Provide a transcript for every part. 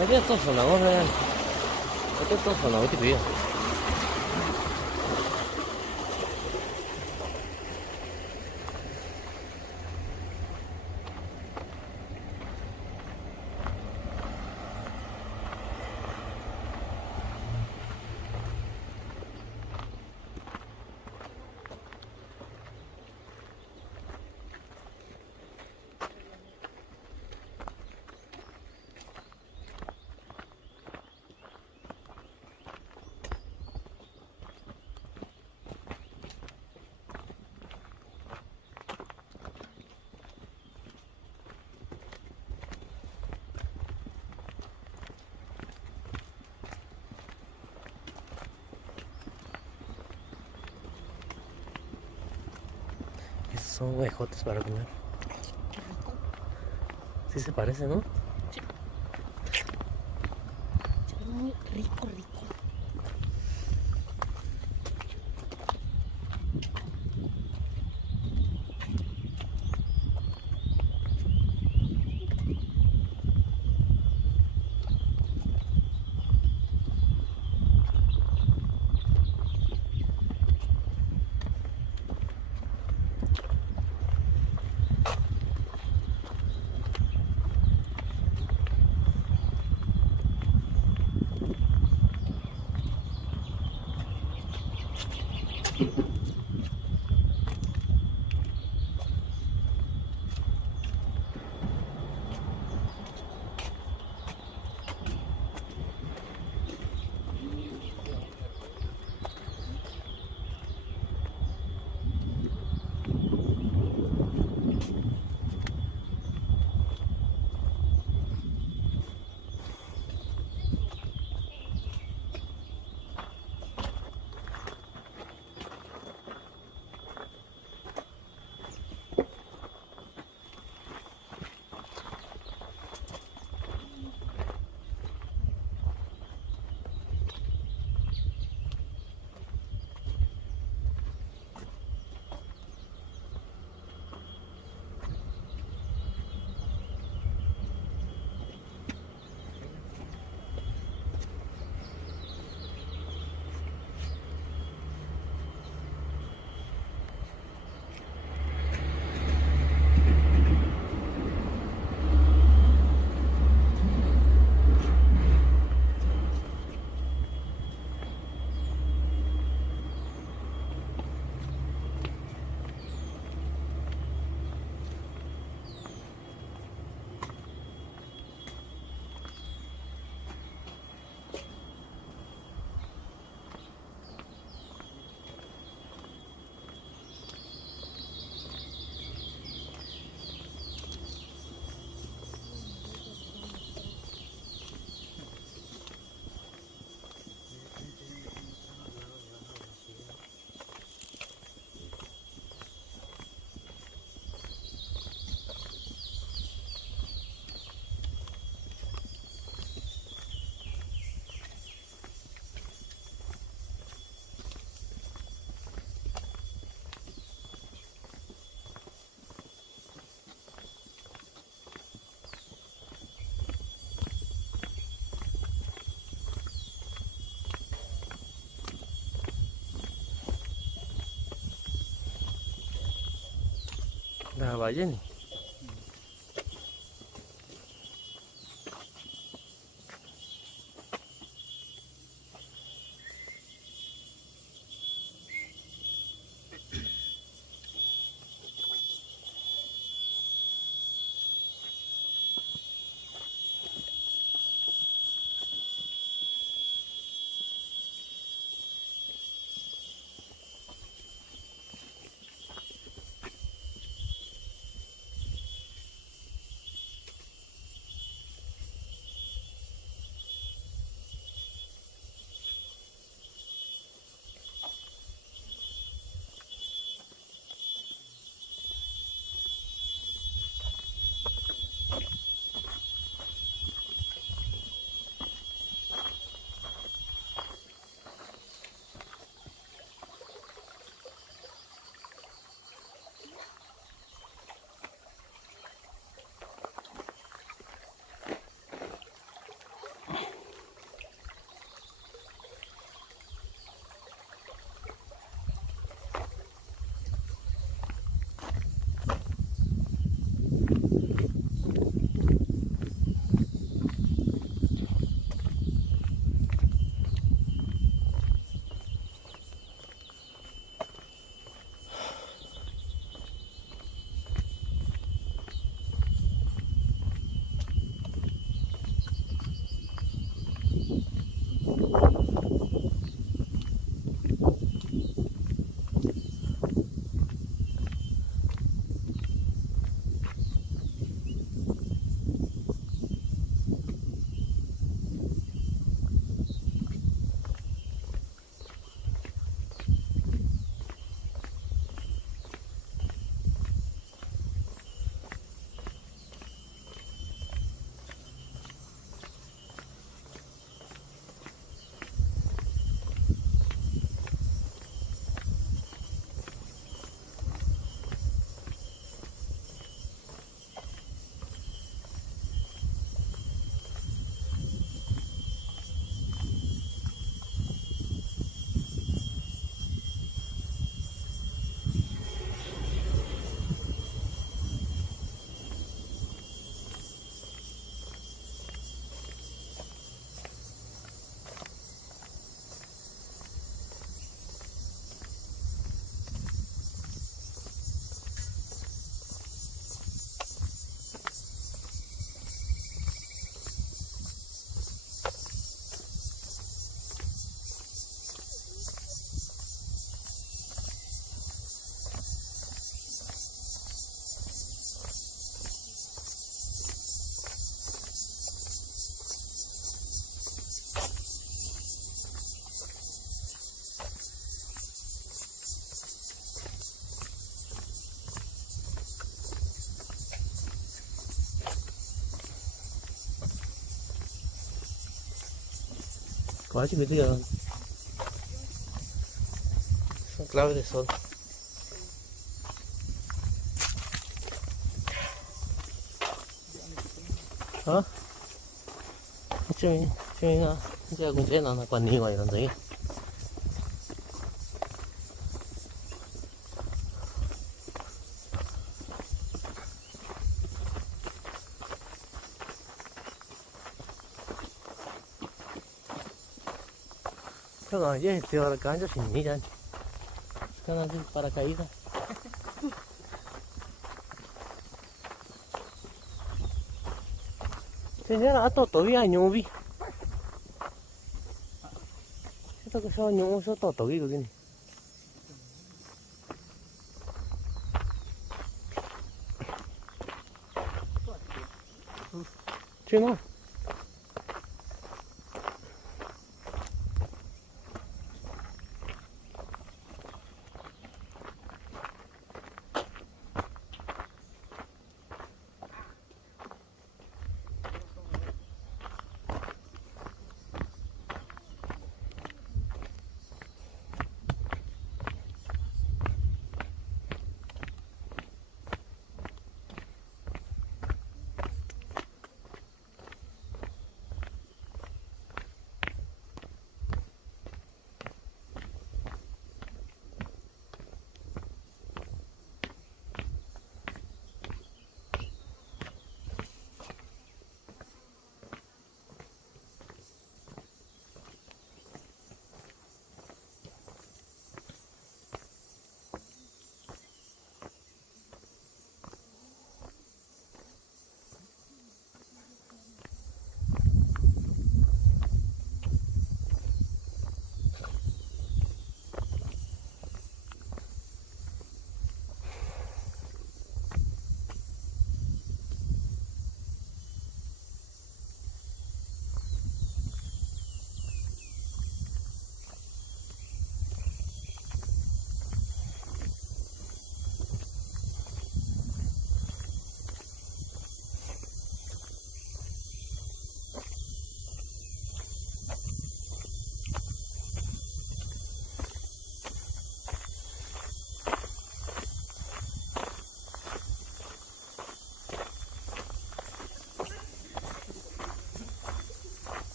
Estos son ahora. Estos son ahora tipo. Esos son huejotes para comer. Sí se parece, ¿no? Muy rico, rico. La ballena. Quase me dio. Son claves de sol. Hả? Chơi chơi cũng thế nào là còn nhiều vậy làm gì? 저거 이제 들어갈까 앉을 수 있니? 하나 좀 paracaídas. Señora, ato todavía ñubi. Esto que son ñubi, eso todo todavía tiene. Sí, no.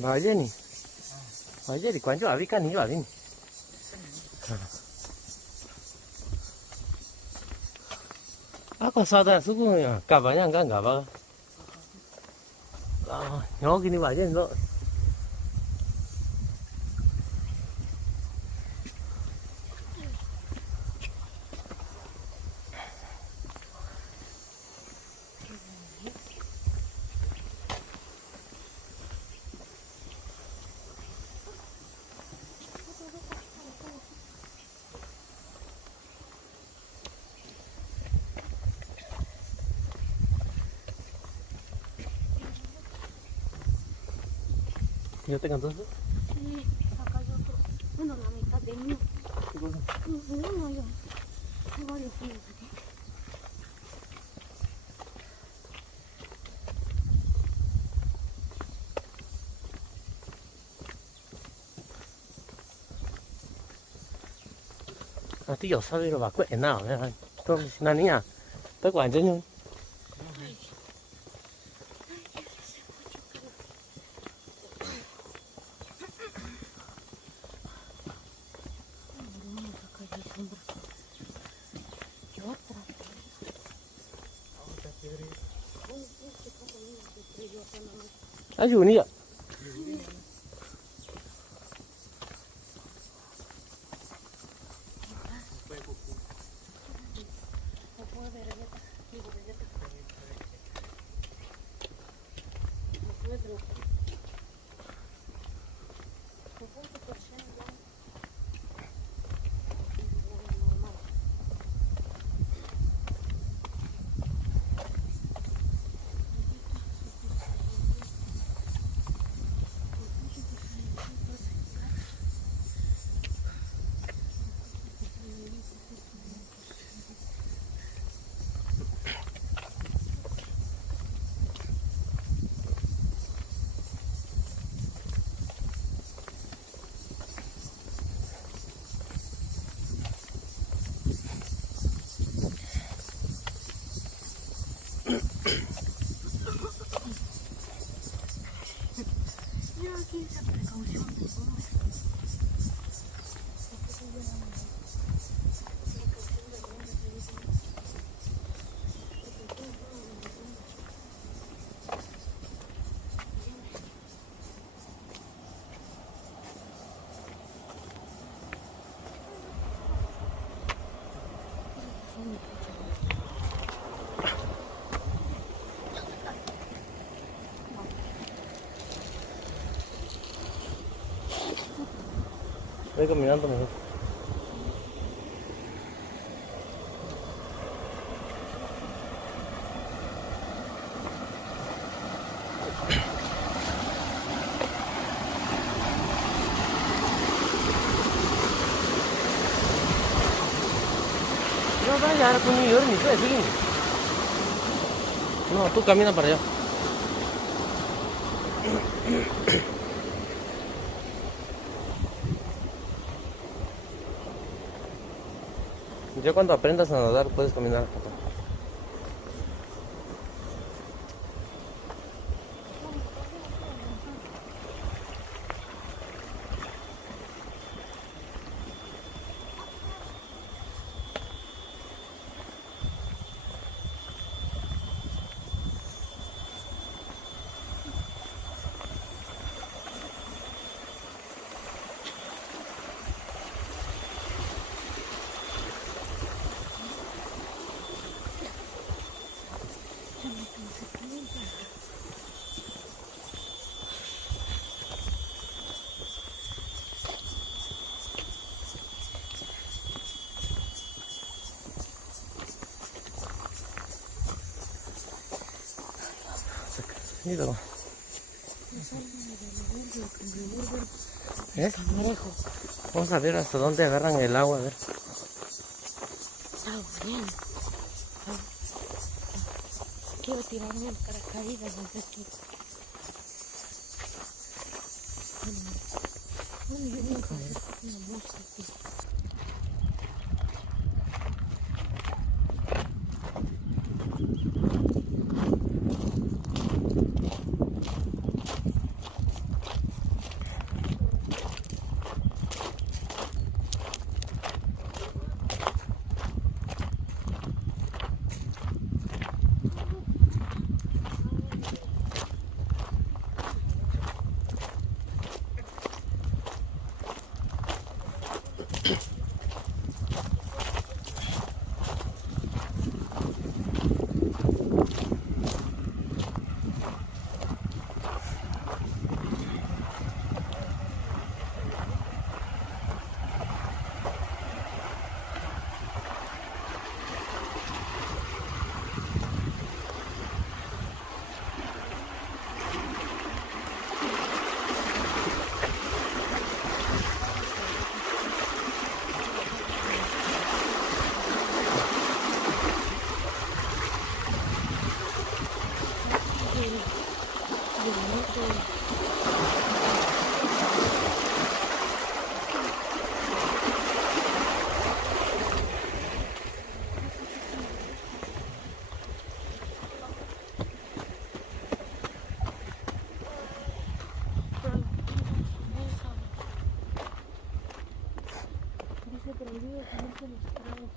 Vào chứ nhỉ? Vào chứ thì quán chỗ ở với căn ở đi. 아까 사다 수분이야. 가봐냐 안 가봐. 아, 여기는 와야 너. Yo te canto eso. Sí, acá hay otro. Bueno, la mitad de mí. ¿Qué cosa? No, yo. Hay varios fríos aquí. À, tí dầu sao đi rồi bà quệ nào nha. Tôi là ní à. Tôi quản cho nhưng. À, dù ní ạ. Voy caminando mejor. No, ya con New York ni puedes ir. No, tú camina para allá. Ya cuando aprendas a nadar puedes caminar hasta acá. Míralo. ¿Eh? Vamos a ver hasta dónde agarran el agua, a ver. Está bien. Quiero tirarme el paracaídas desde aquí. Una mosca aquí. Prohibido comerse los tragos.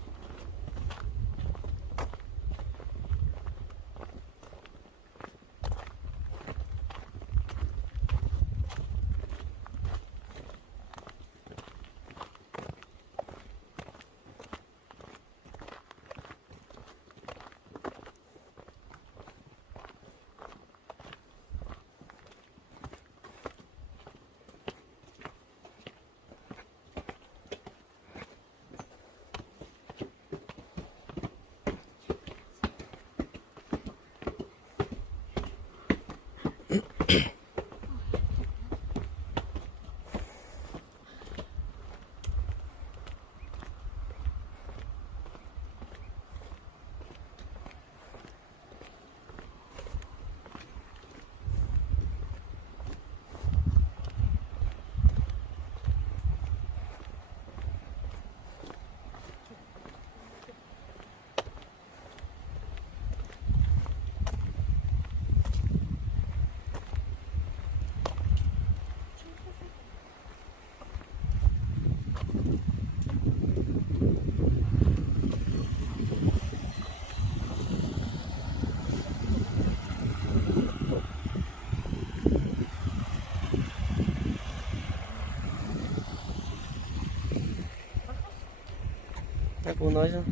¿Uno eso?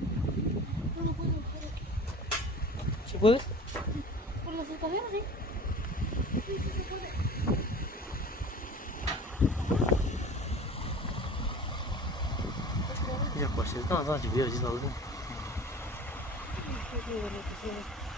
No puedo por aquí. ¿Sí puedes? Por las escaleras, sí. Sí, sí se puede. Vocês estão a falar de viu, de novo. Qué bueno que se